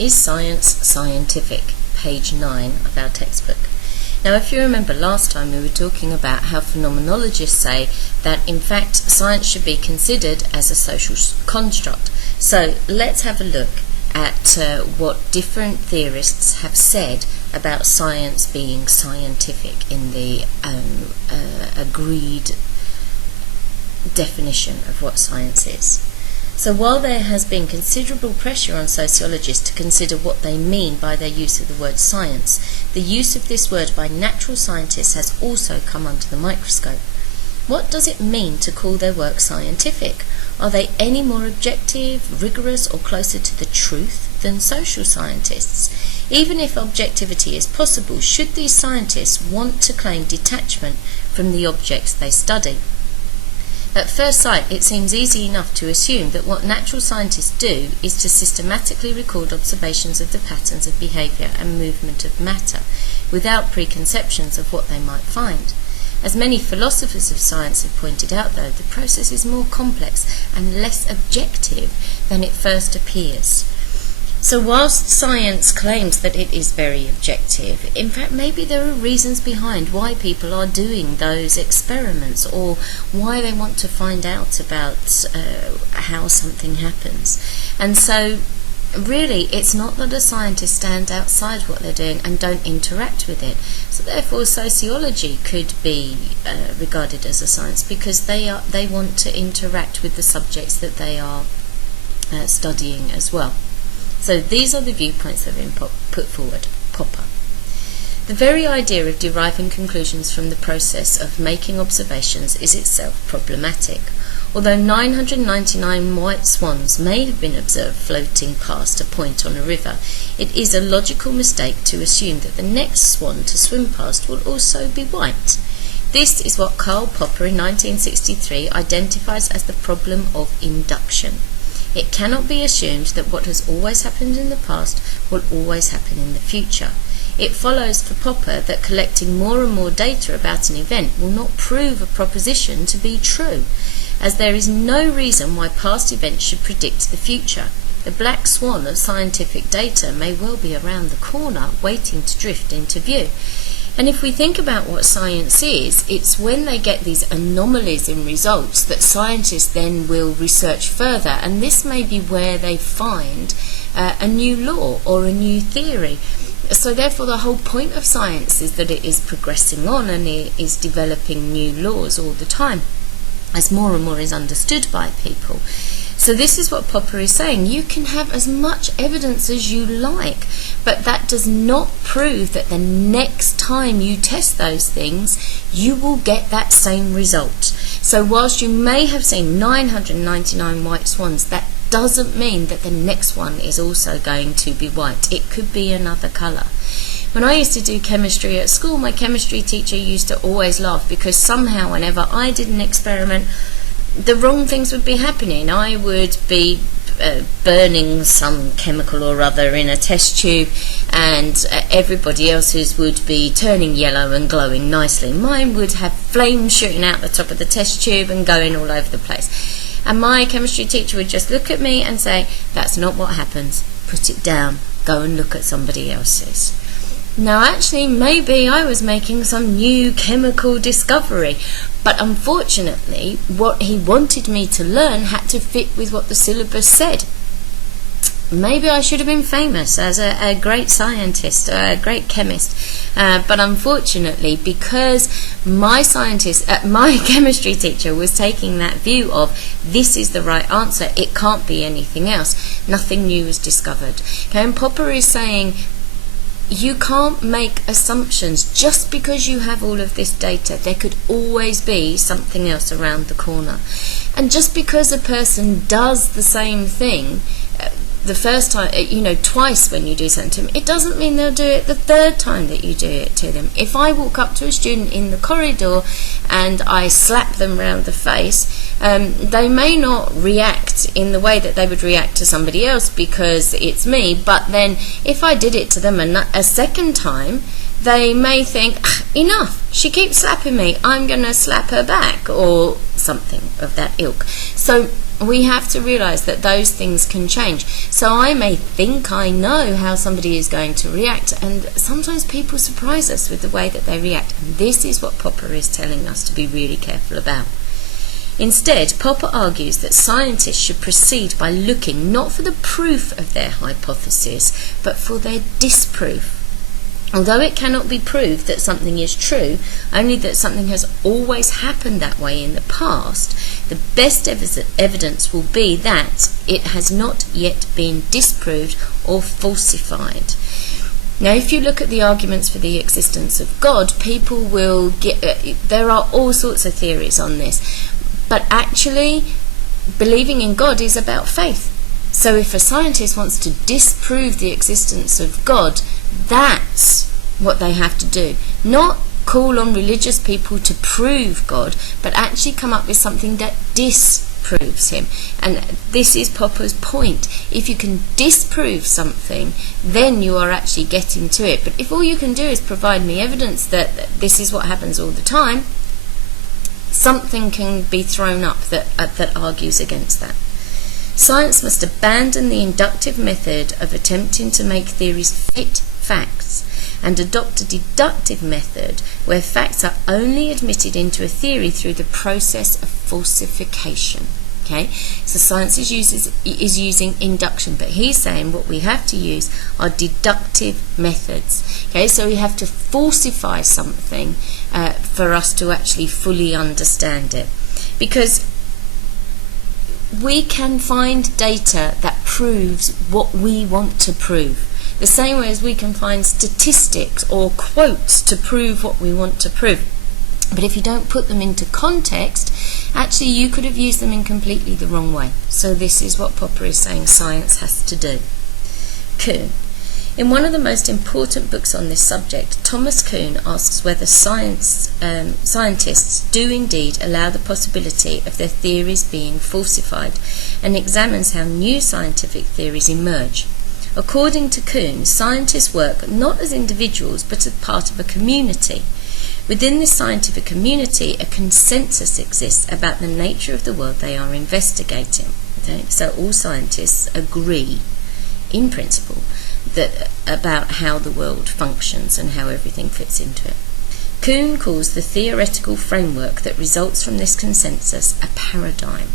Is science scientific? Page 9 of our textbook. Now, if you remember last time, we were talking about how phenomenologists say that in fact science should be considered as a social construct. So let's have a look at what different theorists have said about science being scientific in the agreed definition of what science is. So while there has been considerable pressure on sociologists to consider what they mean by their use of the word science, the use of this word by natural scientists has also come under the microscope. What does it mean to call their work scientific? Are they any more objective, rigorous, or closer to the truth than social scientists? Even if objectivity is possible, should these scientists want to claim detachment from the objects they study? At first sight, it seems easy enough to assume that what natural scientists do is to systematically record observations of the patterns of behaviour and movement of matter, without preconceptions of what they might find. As many philosophers of science have pointed out, though, the process is more complex and less objective than it first appears. So whilst science claims that it is very objective, in fact maybe there are reasons behind why people are doing those experiments or why they want to find out about how something happens. And so really it's not that a scientist stands outside what they're doing and don't interact with it. So therefore sociology could be regarded as a science because they want to interact with the subjects that they are studying as well. So these are the viewpoints that have been put forward. Popper. The very idea of deriving conclusions from the process of making observations is itself problematic. Although 999 white swans may have been observed floating past a point on a river, it is a logical mistake to assume that the next swan to swim past will also be white. This is what Karl Popper in 1963 identifies as the problem of induction. It cannot be assumed that what has always happened in the past will always happen in the future. It follows for Popper that collecting more and more data about an event will not prove a proposition to be true, as there is no reason why past events should predict the future. The black swan of scientific data may well be around the corner, waiting to drift into view. And if we think about what science is, it's when they get these anomalies in results that scientists then will research further, and this may be where they find a new law or a new theory. So therefore the whole point of science is that it is progressing on and it is developing new laws all the time, as more and more is understood by people. So this is what Popper is saying. You can have as much evidence as you like, but that does not prove that the next time you test those things, you will get that same result. So whilst you may have seen 999 white swans, that doesn't mean that the next one is also going to be white. It could be another colour. When I used to do chemistry at school, my chemistry teacher used to always laugh because somehow whenever I did an experiment, the wrong things would be happening. I would be burning some chemical or other in a test tube, and everybody else's would be turning yellow and glowing nicely. Mine would have flames shooting out the top of the test tube and going all over the place. And my chemistry teacher would just look at me and say, "That's not what happens. Put it down. Go and look at somebody else's." Now actually maybe I was making some new chemical discovery, but unfortunately what he wanted me to learn had to fit with what the syllabus said. Maybe I should have been famous as a great scientist, a great chemist, but unfortunately because my chemistry teacher was taking that view of this is the right answer, it can't be anything else, nothing new was discovered. Okay, and Popper is saying you can't make assumptions just because you have all of this data. There could always be something else around the corner. And just because a person does the same thing the first time, twice when you do something to them, it doesn't mean they'll do it the third time that you do it to them. If I walk up to a student in the corridor and I slap them round the face, they may not react in the way that they would react to somebody else because it's me, but then if I did it to them a second time, they may think, enough, she keeps slapping me, I'm going to slap her back, or something of that ilk. So we have to realize that those things can change. So I may think I know how somebody is going to react, and sometimes people surprise us with the way that they react. And this is what Popper is telling us to be really careful about. Instead, Popper argues that scientists should proceed by looking not for the proof of their hypothesis, but for their disproof. Although it cannot be proved that something is true, only that something has always happened that way in the past, the best evidence will be that it has not yet been disproved or falsified. Now, if you look at the arguments for the existence of God, people will there are all sorts of theories on this, but actually believing in God is about faith. So if a scientist wants to disprove the existence of God, that's what they have to do. Not call on religious people to prove God, but actually come up with something that disproves him. And this is Popper's point. If you can disprove something, then you are actually getting to it. But if all you can do is provide me evidence that this is what happens all the time, something can be thrown up that argues against that. Science must abandon the inductive method of attempting to make theories fit facts and adopt a deductive method where facts are only admitted into a theory through the process of falsification. Okay, so science is using induction, but he's saying what we have to use are deductive methods. Okay, so we have to falsify something for us to actually fully understand it, because we can find data that proves what we want to prove. The same way as we can find statistics or quotes to prove what we want to prove. But if you don't put them into context, actually you could have used them in completely the wrong way. So this is what Popper is saying science has to do. Kuhn. In one of the most important books on this subject, Thomas Kuhn asks whether scientists do indeed allow the possibility of their theories being falsified, and examines how new scientific theories emerge. According to Kuhn, scientists work not as individuals but as part of a community. Within this scientific community, a consensus exists about the nature of the world they are investigating. Okay? So all scientists agree, in principle, about how the world functions and how everything fits into it. Kuhn calls the theoretical framework that results from this consensus a paradigm.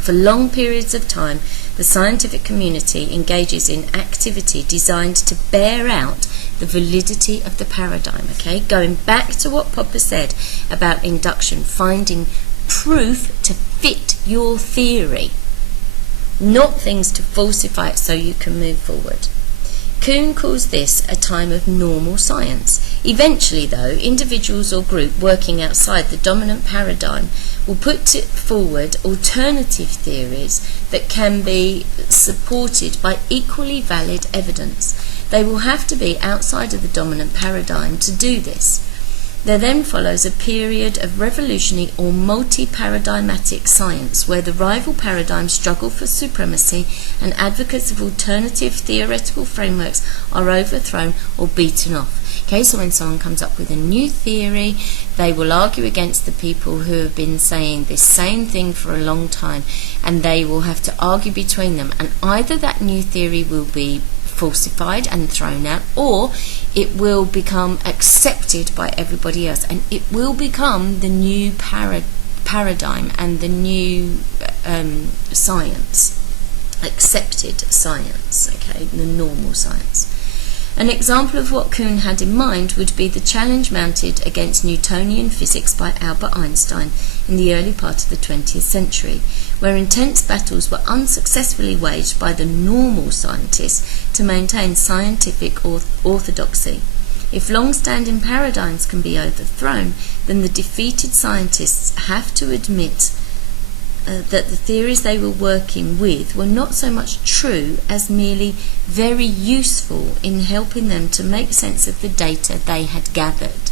For long periods of time, the scientific community engages in activity designed to bear out the validity of the paradigm. Okay, going back to what Popper said about induction, finding proof to fit your theory, not things to falsify it so you can move forward. Kuhn calls this a time of normal science. Eventually, though, individuals or group working outside the dominant paradigm will put forward alternative theories that can be supported by equally valid evidence. They will have to be outside of the dominant paradigm to do this. There then follows a period of revolutionary or multi-paradigmatic science where the rival paradigms struggle for supremacy and advocates of alternative theoretical frameworks are overthrown or beaten off. Okay, so when someone comes up with a new theory, they will argue against the people who have been saying this same thing for a long time, and they will have to argue between them, and either that new theory will be falsified and thrown out, or it will become accepted by everybody else, and it will become the new paradigm and the new science, accepted science, okay, the normal science. An example of what Kuhn had in mind would be the challenge mounted against Newtonian physics by Albert Einstein in the early part of the 20th century, where intense battles were unsuccessfully waged by the normal scientists to maintain scientific orthodoxy. If long-standing paradigms can be overthrown, then the defeated scientists have to admit that the theories they were working with were not so much true as merely very useful in helping them to make sense of the data they had gathered.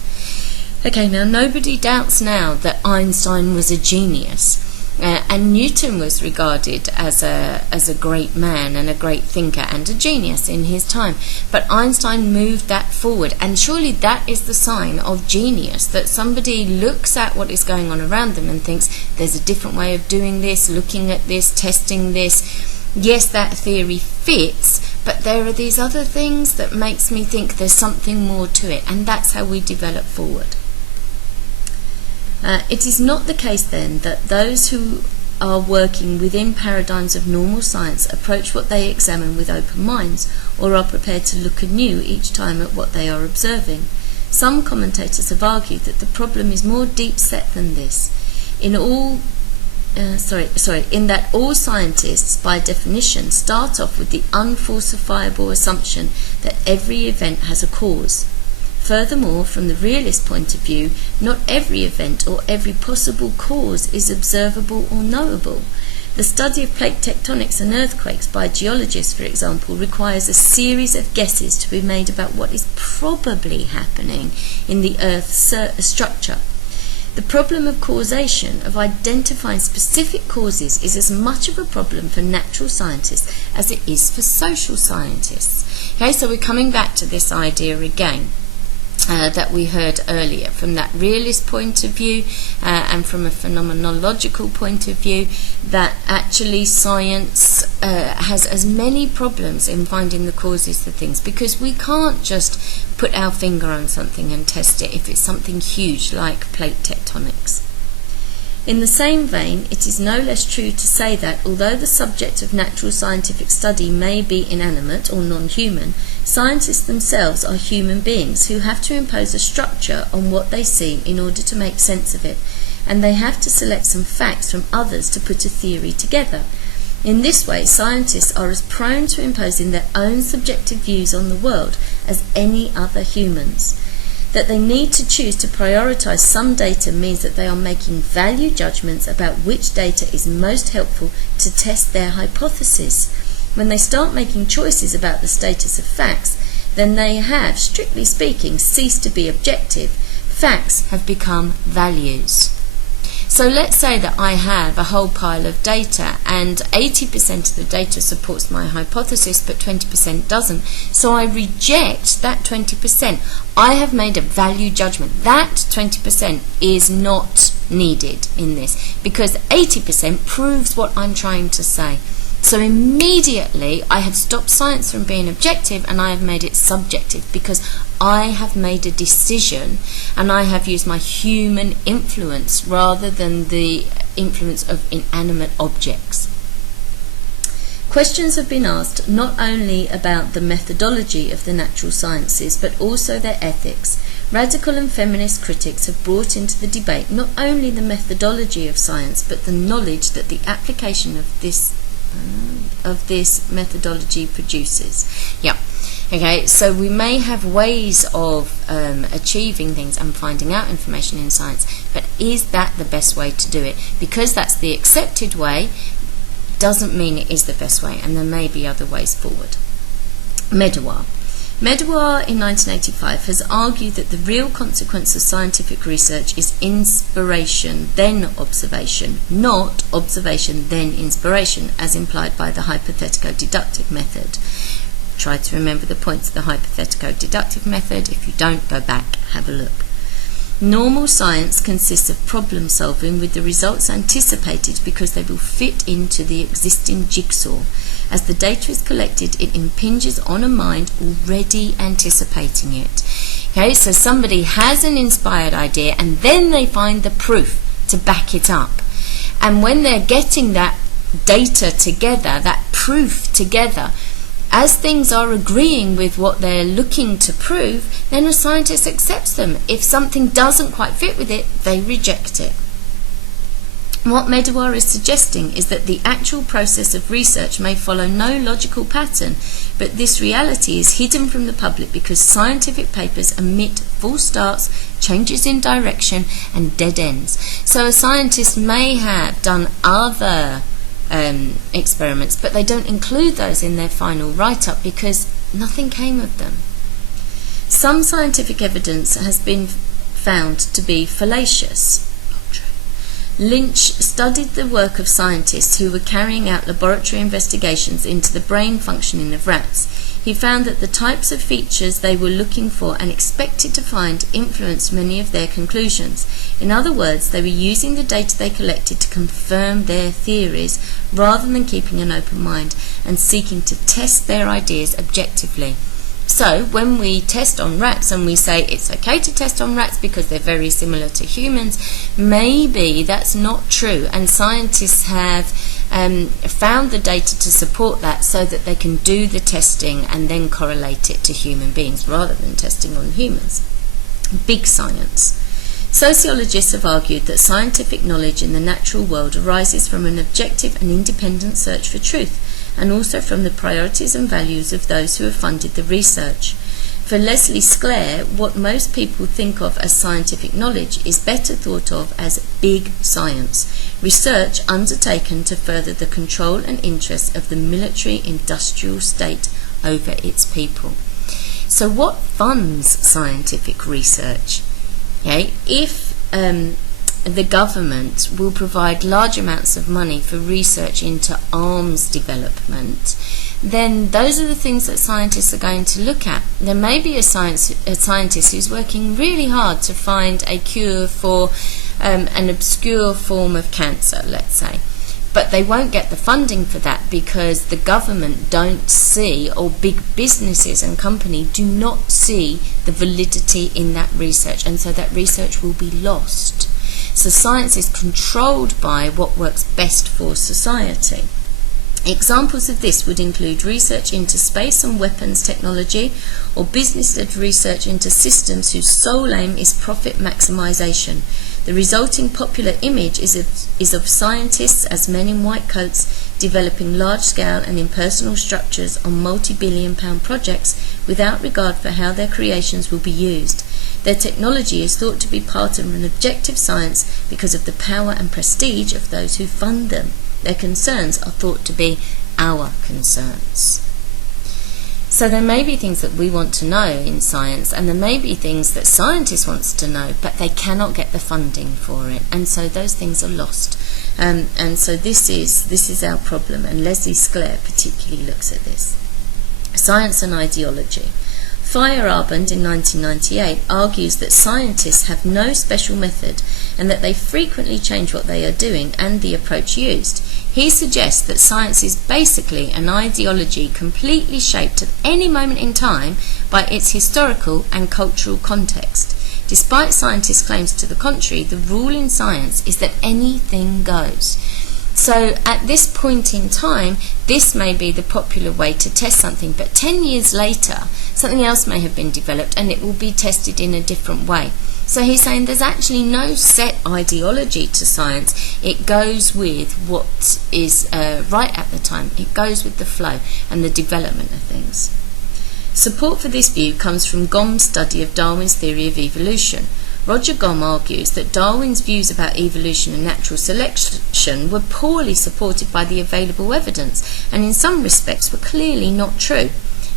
Okay, now nobody doubts now that Einstein was a genius. And Newton was regarded as a great man and a great thinker and a genius in his time. But Einstein moved that forward, and surely that is the sign of genius, that somebody looks at what is going on around them and thinks there's a different way of doing this, looking at this, testing this. Yes, that theory fits, but there are these other things that makes me think there's something more to it, and that's how we develop forward. It is not the case then that those who are working within paradigms of normal science approach what they examine with open minds, or are prepared to look anew each time at what they are observing. Some commentators have argued that the problem is more deep-set than this, in that all scientists, by definition, start off with the unfalsifiable assumption that every event has a cause. Furthermore, from the realist point of view, not every event or every possible cause is observable or knowable. The study of plate tectonics and earthquakes by geologists, for example, requires a series of guesses to be made about what is probably happening in the Earth's structure. The problem of causation, of identifying specific causes, is as much of a problem for natural scientists as it is for social scientists. Okay, so we're coming back to this idea again. That we heard earlier, from that realist point of view and from a phenomenological point of view, that actually science has as many problems in finding the causes for things, because we can't just put our finger on something and test it if it's something huge like plate tectonics. In the same vein, it is no less true to say that, although the subject of natural scientific study may be inanimate or non-human, scientists themselves are human beings who have to impose a structure on what they see in order to make sense of it, and they have to select some facts from others to put a theory together. In this way, scientists are as prone to imposing their own subjective views on the world as any other humans. That they need to choose to prioritize some data means that they are making value judgments about which data is most helpful to test their hypothesis. When they start making choices about the status of facts, then they have, strictly speaking, ceased to be objective. Facts have become values. So let's say that I have a whole pile of data and 80% of the data supports my hypothesis but 20% doesn't. So I reject that 20%. I have made a value judgment. That 20% is not needed in this because 80% proves what I'm trying to say. So immediately I have stopped science from being objective and I have made it subjective because I have made a decision and I have used my human influence rather than the influence of inanimate objects. Questions have been asked not only about the methodology of the natural sciences but also their ethics. Radical and feminist critics have brought into the debate not only the methodology of science but the knowledge that the application of this methodology produces. Yeah. Okay, so we may have ways of achieving things and finding out information in science, but is that the best way to do it? Because that's the accepted way doesn't mean it is the best way, and there may be other ways forward. Medawar in 1985 has argued that the real consequence of scientific research is inspiration then observation, not observation then inspiration, as implied by the hypothetico-deductive method. Try to remember the points of the hypothetico-deductive method. If you don't, go back, have a look. Normal science consists of problem solving with the results anticipated because they will fit into the existing jigsaw. As the data is collected, it impinges on a mind already anticipating it. Okay, so somebody has an inspired idea and then they find the proof to back it up. And when they're getting that data together, that proof together, as things are agreeing with what they're looking to prove, then a scientist accepts them. If something doesn't quite fit with it, they reject it. What Medawar is suggesting is that the actual process of research may follow no logical pattern, but this reality is hidden from the public because scientific papers omit false starts, changes in direction, and dead ends. So a scientist may have done other experiments, but they don't include those in their final write-up because nothing came of them. Some scientific evidence has been found to be fallacious. Lynch studied the work of scientists who were carrying out laboratory investigations into the brain functioning of rats. He found that the types of features they were looking for and expected to find influenced many of their conclusions. In other words, they were using the data they collected to confirm their theories rather than keeping an open mind and seeking to test their ideas objectively. So, when we test on rats and we say it's okay to test on rats because they're very similar to humans, maybe that's not true, and scientists have found the data to support that so that they can do the testing and then correlate it to human beings rather than testing on humans. Big science. Sociologists have argued that scientific knowledge in the natural world arises from an objective and independent search for truth, and also from the priorities and values of those who have funded the research. For Leslie Sclair, what most people think of as scientific knowledge is better thought of as big science, research undertaken to further the control and interests of the military-industrial state over its people. So what funds scientific research? Okay, if the government will provide large amounts of money for research into arms development, then those are the things that scientists are going to look at. There may be a scientist who's working really hard to find a cure for an obscure form of cancer, let's say. But they won't get the funding for that because the government don't see, or big businesses and companies do not see the validity in that research, and so that research will be lost. So science is controlled by what works best for society. Examples of this would include research into space and weapons technology, or business-led research into systems whose sole aim is profit maximization. The resulting popular image is of scientists as men in white coats developing large-scale and impersonal structures on multi-billion-pound projects without regard for how their creations will be used. Their technology is thought to be part of an objective science because of the power and prestige of those who fund them. Their concerns are thought to be our concerns. So there may be things that we want to know in science, and there may be things that scientists want to know, but they cannot get the funding for it, and so those things are lost. And so this is our problem, and Leslie Sclair particularly looks at this. Science and ideology. Feyerabend in 1998 argues that scientists have no special method and that they frequently change what they are doing and the approach used. He suggests that science is basically an ideology completely shaped at any moment in time by its historical and cultural context. Despite scientists' claims to the contrary, the rule in science is that anything goes. So at this point in time, this may be the popular way to test something, but 10 years later, something else may have been developed and it will be tested in a different way. So he's saying there's actually no set ideology to science. It goes with what is right at the time. It goes with the flow and the development of things. Support for this view comes from Gomme's study of Darwin's theory of evolution. Roger Gomme argues that Darwin's views about evolution and natural selection were poorly supported by the available evidence, and in some respects were clearly not true.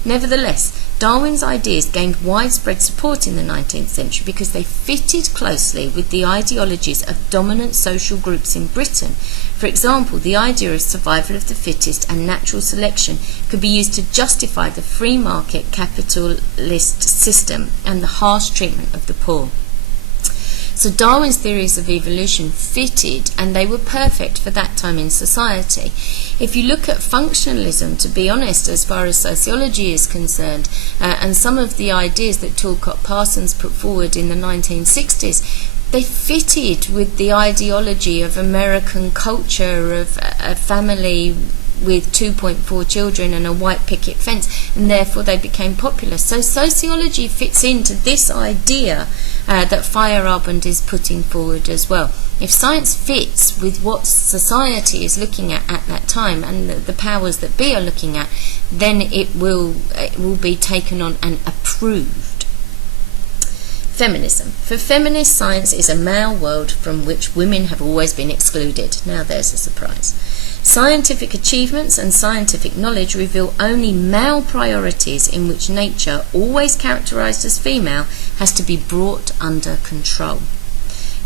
Nevertheless, Darwin's ideas gained widespread support in the 19th century because they fitted closely with the ideologies of dominant social groups in Britain. For example, the idea of survival of the fittest and natural selection could be used to justify the free market capitalist system and the harsh treatment of the poor. So Darwin's theories of evolution fitted, and they were perfect for that time in society. If you look at functionalism, to be honest, as far as sociology is concerned, and some of the ideas that Talcott Parsons put forward in the 1960s, they fitted with the ideology of American culture, of a family with 2.4 children and a white picket fence, and therefore they became popular. So sociology fits into this idea that Feyerabend is putting forward as well. If science fits with what society is looking at that time and the powers that be are looking at, then it will be taken on and approved. Feminism. For feminists, science is a male world from which women have always been excluded. Now there's a surprise. Scientific achievements and scientific knowledge reveal only male priorities in which nature, always characterized as female, has to be brought under control.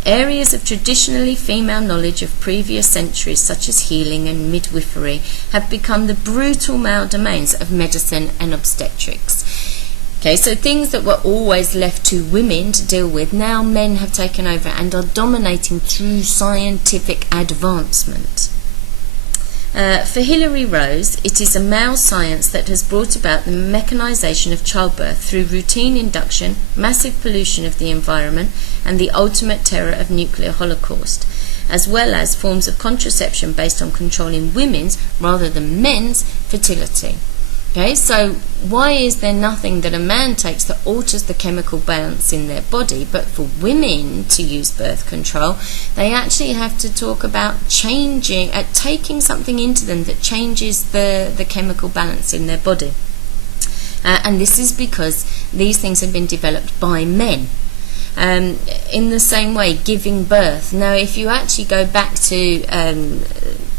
Areas of traditionally female knowledge of previous centuries, such as healing and midwifery, have become the brutal male domains of medicine and obstetrics. Okay, so things that were always left to women to deal with, now men have taken over and are dominating through scientific advancement. For Hilary Rose, it is a male science that has brought about the mechanisation of childbirth through routine induction, massive pollution of the environment, and the ultimate terror of nuclear holocaust, as well as forms of contraception based on controlling women's rather than men's fertility. Okay, so why is there nothing that a man takes that alters the chemical balance in their body, but for women to use birth control, they actually have to talk about taking something into them that changes the chemical balance in their body. And this is because these things have been developed by men. In the same way, giving birth. Now, if you actually go back to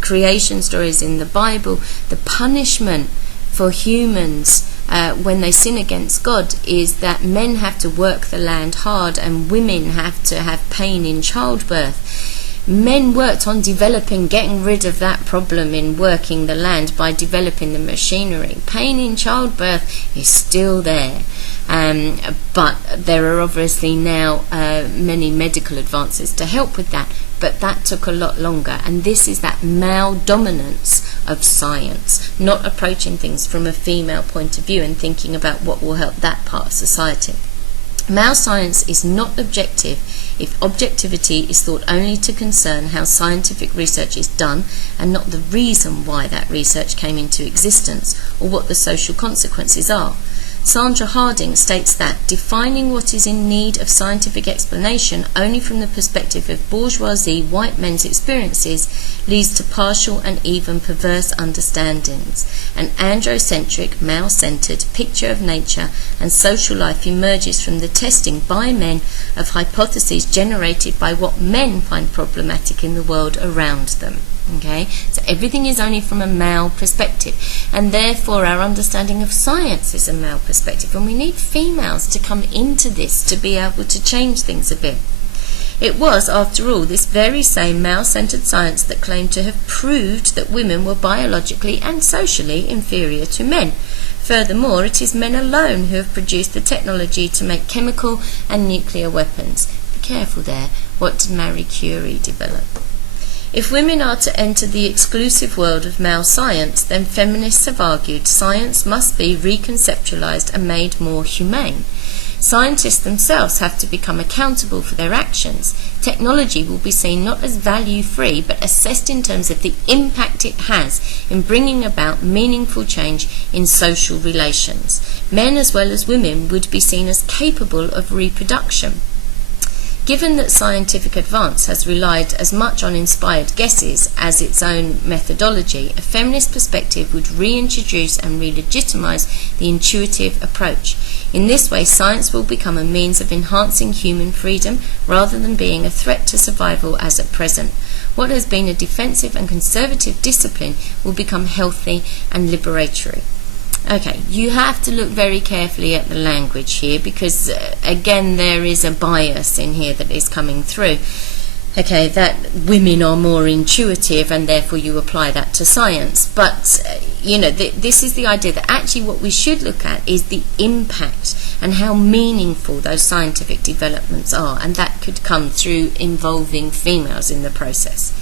creation stories in the Bible, the punishment for humans when they sin against God is that men have to work the land hard and women have to have pain in childbirth. Men worked on getting rid of that problem in working the land by developing the machinery. Pain in childbirth is still there. But there are obviously now many medical advances to help with that, but that took a lot longer, and this is that male dominance of science, not approaching things from a female point of view and thinking about what will help that part of society. Male science is not objective if objectivity is thought only to concern how scientific research is done and not the reason why that research came into existence or what the social consequences are. Sandra Harding states that defining what is in need of scientific explanation only from the perspective of bourgeoisie white men's experiences leads to partial and even perverse understandings. An androcentric, male-centered picture of nature and social life emerges from the testing by men of hypotheses generated by what men find problematic in the world around them. Okay, so everything is only from a male perspective, and therefore our understanding of science is a male perspective, and we need females to come into this to be able to change things a bit. It was, after all, this very same male-centered science that claimed to have proved that women were biologically and socially inferior to men. Furthermore, it is men alone who have produced the technology to make chemical and nuclear weapons. Be careful there, what did Marie Curie develop? If women are to enter the exclusive world of male science, then feminists have argued science must be reconceptualized and made more humane. Scientists themselves have to become accountable for their actions. Technology will be seen not as value-free, but assessed in terms of the impact it has in bringing about meaningful change in social relations. Men as well as women would be seen as capable of reproduction. Given that scientific advance has relied as much on inspired guesses as its own methodology, a feminist perspective would reintroduce and re-legitimize the intuitive approach. In this way, science will become a means of enhancing human freedom rather than being a threat to survival as at present. What has been a defensive and conservative discipline will become healthy and liberatory. Okay, you have to look very carefully at the language here because, again, there is a bias in here that is coming through. Okay, that women are more intuitive and therefore you apply that to science. But, this is the idea that actually what we should look at is the impact and how meaningful those scientific developments are, and that could come through involving females in the process.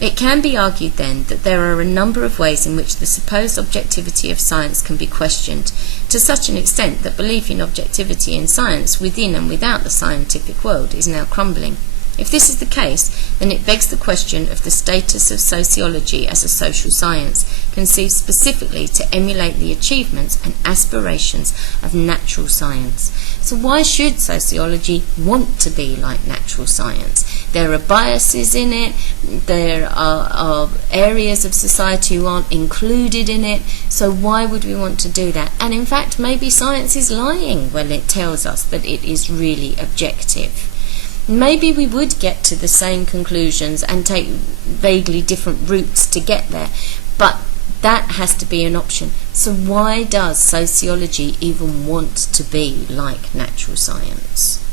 It can be argued then that there are a number of ways in which the supposed objectivity of science can be questioned, to such an extent that belief in objectivity in science within and without the scientific world is now crumbling. If this is the case, then it begs the question of the status of sociology as a social science, conceived specifically to emulate the achievements and aspirations of natural science. So why should sociology want to be like natural science? There are biases in it, there are areas of society who aren't included in it, so why would we want to do that? And in fact, maybe science is lying when it tells us that it is really objective. Maybe we would get to the same conclusions and take vaguely different routes to get there, but that has to be an option. So why does sociology even want to be like natural science?